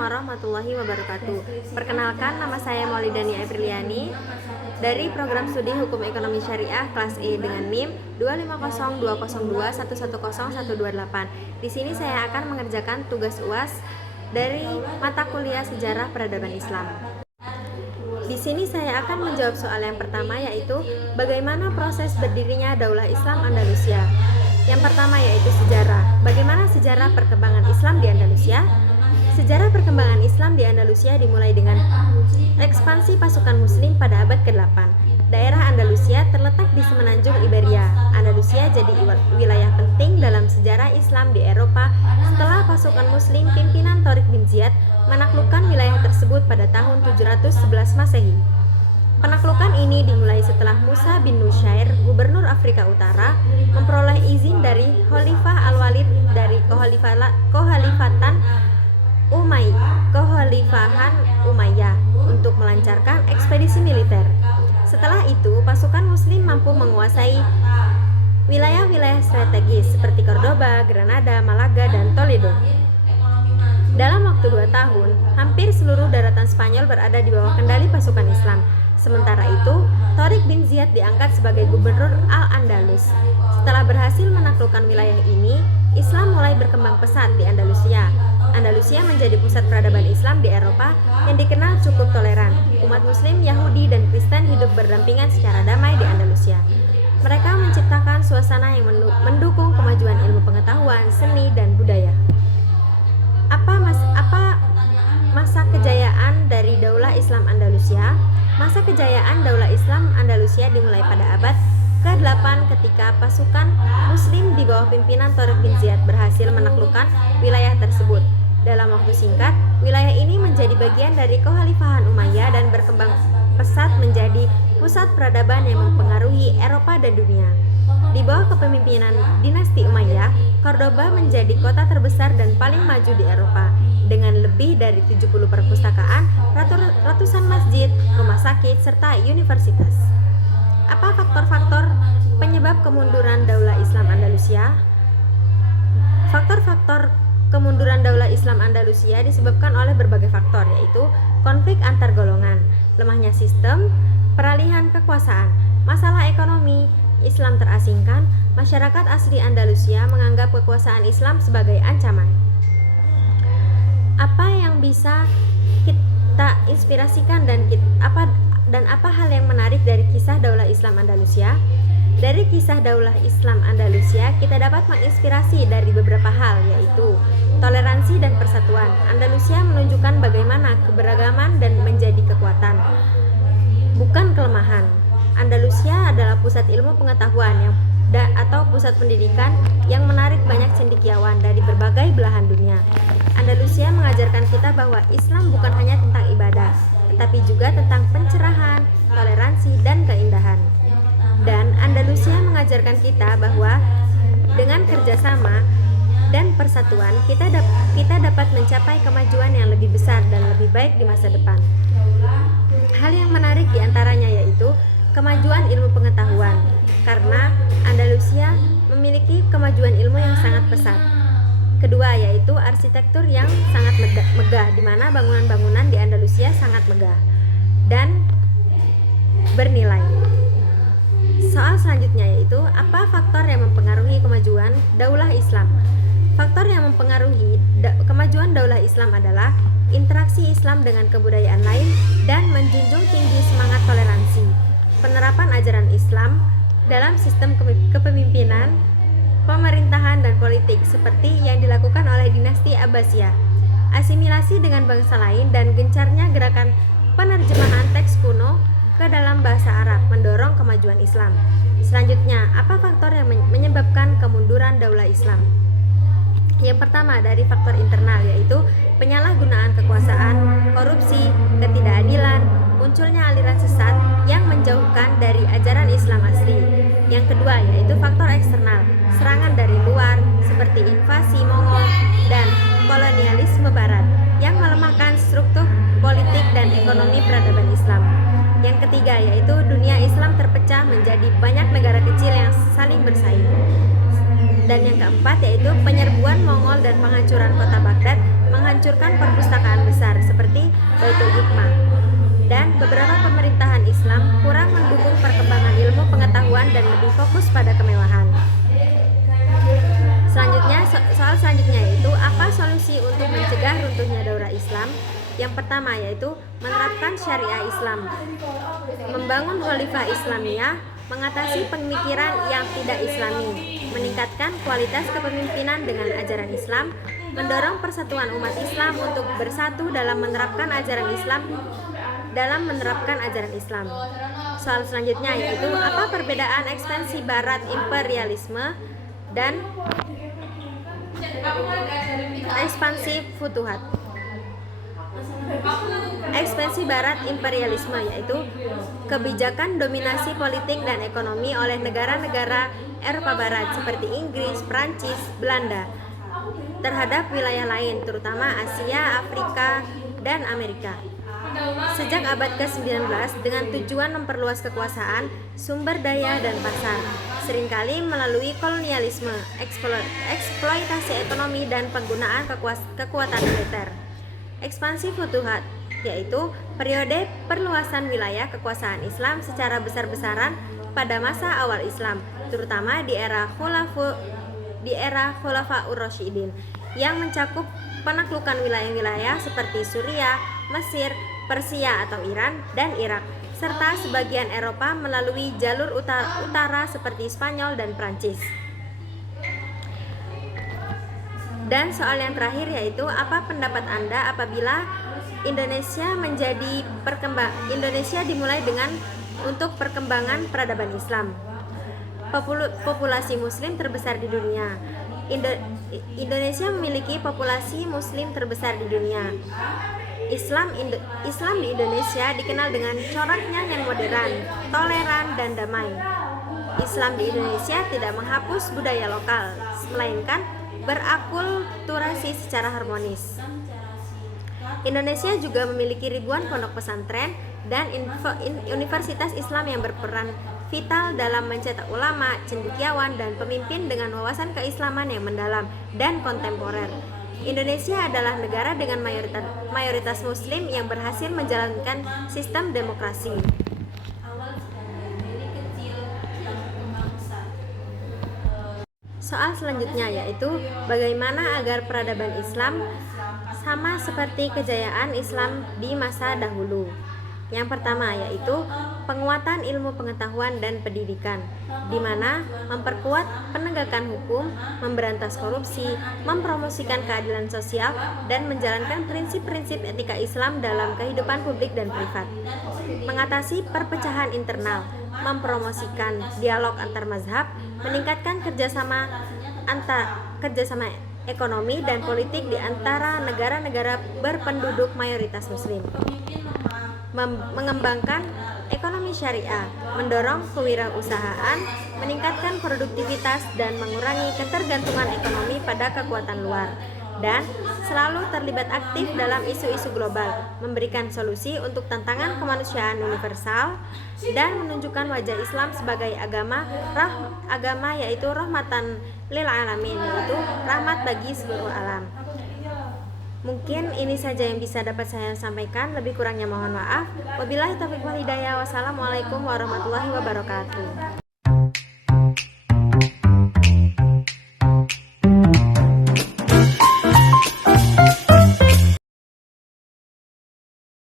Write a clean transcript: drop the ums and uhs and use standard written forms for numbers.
warahmatullahi wabarakatuh. Perkenalkan, nama saya Maulidani Apriliani dari program studi Hukum Ekonomi Syariah kelas E dengan NIM 2502021101128. Di sini saya akan mengerjakan tugas UAS dari mata kuliah Sejarah Peradaban Islam. Di sini saya akan menjawab soal yang pertama, yaitu bagaimana proses berdirinya Daulah Islam Andalusia. Yang pertama yaitu sejarah. Bagaimana sejarah perkembangan Islam di Andalusia? Sejarah perkembangan Islam di Andalusia dimulai dengan ekspansi pasukan Muslim pada abad ke-8. Daerah Andalusia terletak di semenanjung Iberia. Andalusia jadi wilayah penting dalam sejarah Islam di Eropa setelah pasukan Muslim pimpinan Tariq bin Ziyad menaklukkan wilayah tersebut pada tahun 711 Masehi. Penaklukan ini dimulai setelah Musa bin Nusyair, gubernur Afrika Utara, memperoleh izin dari Khalifah Al-Walid dari Kekhalifahan Umayyah untuk melancarkan ekspedisi militer. Setelah itu, pasukan Muslim mampu menguasai wilayah-wilayah strategis seperti Cordoba, Granada, Malaga, dan Toledo. Dalam waktu 2 tahun, hampir seluruh daratan Spanyol berada di bawah kendali pasukan Islam. Sementara itu, Tariq bin Ziyad diangkat sebagai gubernur Al-Andalus. Setelah berhasil menaklukkan wilayah ini, Islam mulai berkembang pesat di Andalusia. Andalusia menjadi pusat peradaban Islam di Eropa yang dikenal cukup toleran. Umat Muslim, Yahudi, dan Kristen hidup berdampingan secara damai di Andalusia. Mereka menciptakan suasana yang mendukung kemajuan ilmu pengetahuan, seni, dan budaya. Masa kejayaan dari Daulah Islam Andalusia? Masa kejayaan Daulah Islam Andalusia dimulai pada abad ke-8 ketika pasukan Muslim di bawah pimpinan Tariq bin Ziyad berhasil menaklukkan wilayah tersebut. Dalam waktu singkat, wilayah ini menjadi bagian dari Kekhalifahan Umayyah dan berkembang pesat menjadi pusat peradaban yang mempengaruhi Eropa dan dunia. Di bawah kepemimpinan dinasti Umayyah, Cordoba menjadi kota terbesar dan paling maju di Eropa dengan lebih dari 70 perpustakaan, ratusan masjid, rumah sakit, serta universitas. Apa faktor-faktor penyebab kemunduran Daulah Islam Andalusia? Faktor-faktor kemunduran Daulah Islam Andalusia disebabkan oleh berbagai faktor, yaitu konflik antar golongan, lemahnya sistem peralihan kekuasaan, masalah ekonomi, Islam terasingkan, masyarakat asli Andalusia menganggap kekuasaan Islam sebagai ancaman. Apa yang bisa kita inspirasikan dan apa hal yang menarik dari kisah Daulah Islam Andalusia? Dari kisah Daulah Islam Andalusia, kita dapat menginspirasi dari beberapa hal, yaitu toleransi dan persatuan. Andalusia menunjukkan bagaimana keberagaman dan menjadi kekuatan, bukan kelemahan. Andalusia adalah pusat ilmu pengetahuan atau pusat pendidikan yang menarik banyak cendekiawan dari berbagai belahan dunia. Andalusia mengajarkan kita bahwa Islam bukan hanya tentang ibadah, tetapi juga tentang pencerahan, toleransi, dan keindahan. Dan Andalusia mengajarkan kita bahwa dengan kerjasama dan persatuan kita dapat mencapai kemajuan yang lebih besar dan lebih baik di masa depan. Hal yang menarik diantaranya yaitu kemajuan ilmu pengetahuan, karena Andalusia memiliki kemajuan ilmu yang sangat pesat. Kedua yaitu arsitektur yang sangat megah, di mana bangunan-bangunan di Andalusia sangat megah dan bernilai. Soal selanjutnya yaitu apa faktor yang mempengaruhi kemajuan Daulah Islam? Faktor yang mempengaruhi kemajuan Daulah Islam adalah interaksi Islam dengan kebudayaan lain dan menjunjung tinggi semangat toleransi. Penerapan ajaran Islam dalam sistem kepemimpinan, pemerintahan, dan politik seperti yang dilakukan oleh dinasti Abbasiyah, asimilasi dengan bangsa lain, dan gencarnya gerakan penerjemahan teks kuno ke dalam bahasa Arab mendorong kemajuan Islam. Selanjutnya, apa faktor yang menyebabkan kemunduran Daulah Islam? Yang pertama dari faktor internal, yaitu penyalahgunaan kekuasaan, korupsi, ketidakadilan, munculnya aliran sesat yang menjauhkan dari ajaran Islam asli. Yang kedua yaitu faktor eksternal, serangan dari luar seperti invasi Mongol dan kolonialisme Barat yang melemahkan struktur politik dan ekonomi peradaban Islam. Yang ketiga yaitu dunia Islam terpecah menjadi banyak negara kecil yang saling bersaing. Dan yang keempat yaitu penyerbuan Mongol dan penghancuran kota Baghdad menghancurkan perpustakaan besar fokus pada kemewahan. Selanjutnya, soal selanjutnya yaitu apa solusi untuk mencegah runtuhnya daulah Islam? Yang pertama yaitu menerapkan syariah Islam, membangun khalifah Islamiyah, mengatasi pemikiran yang tidak Islami, meningkatkan kualitas kepemimpinan dengan ajaran Islam, mendorong persatuan umat Islam untuk bersatu dalam menerapkan ajaran Islam. Soal selanjutnya yaitu apa perbedaan ekspansi Barat imperialisme dan ekspansi futuhat. Ekspansi Barat imperialisme yaitu kebijakan dominasi politik dan ekonomi oleh negara-negara Eropa Barat seperti Inggris, Prancis, Belanda terhadap wilayah lain terutama Asia, Afrika, dan Amerika. Sejak abad ke-19 dengan tujuan memperluas kekuasaan, sumber daya, dan pasar, seringkali melalui kolonialisme, eksploitasi ekonomi, dan penggunaan kekuatan militer. Ekspansi futuhat yaitu periode perluasan wilayah kekuasaan Islam secara besar-besaran pada masa awal Islam, terutama di era Khulafaur Rasyidin yang mencakup penaklukan wilayah-wilayah seperti Suriah, Mesir, Persia atau Iran, dan Irak, serta sebagian Eropa melalui jalur utara seperti Spanyol dan Prancis. Dan soal yang terakhir yaitu apa pendapat Anda apabila Indonesia dimulai dengan untuk perkembangan peradaban Islam. Populasi muslim terbesar di dunia. Indonesia memiliki populasi muslim terbesar di dunia. Islam di Indonesia dikenal dengan coraknya yang modern, toleran, dan damai. Islam di Indonesia tidak menghapus budaya lokal, melainkan berakulturasi secara harmonis. Indonesia juga memiliki ribuan pondok pesantren dan universitas Islam yang berperan vital dalam mencetak ulama, cendekiawan, dan pemimpin dengan wawasan keislaman yang mendalam dan kontemporer. Indonesia adalah negara dengan mayoritas muslim yang berhasil menjalankan sistem demokrasi. Soal selanjutnya yaitu bagaimana agar peradaban Islam sama seperti kejayaan Islam di masa dahulu. Yang pertama yaitu penguatan ilmu pengetahuan dan pendidikan, di mana memperkuat penegakan hukum, memberantas korupsi, mempromosikan keadilan sosial, dan menjalankan prinsip-prinsip etika Islam dalam kehidupan publik dan privat. Mengatasi perpecahan internal, mempromosikan dialog antar mazhab, meningkatkan kerjasama ekonomi dan politik di antara negara-negara berpenduduk mayoritas muslim. Mengembangkan ekonomi syariah, mendorong kewirausahaan, meningkatkan produktivitas dan mengurangi ketergantungan ekonomi pada kekuatan luar, dan selalu terlibat aktif dalam isu-isu global, memberikan solusi untuk tantangan kemanusiaan universal, dan menunjukkan wajah Islam sebagai agama yaitu rahmatan lil alamin, yaitu rahmat bagi seluruh alam. Mungkin ini saja yang bisa dapat saya sampaikan, lebih kurangnya mohon maaf. Wabillahi taufiq wal hidayah. Wassalamualaikum warahmatullahi wabarakatuh.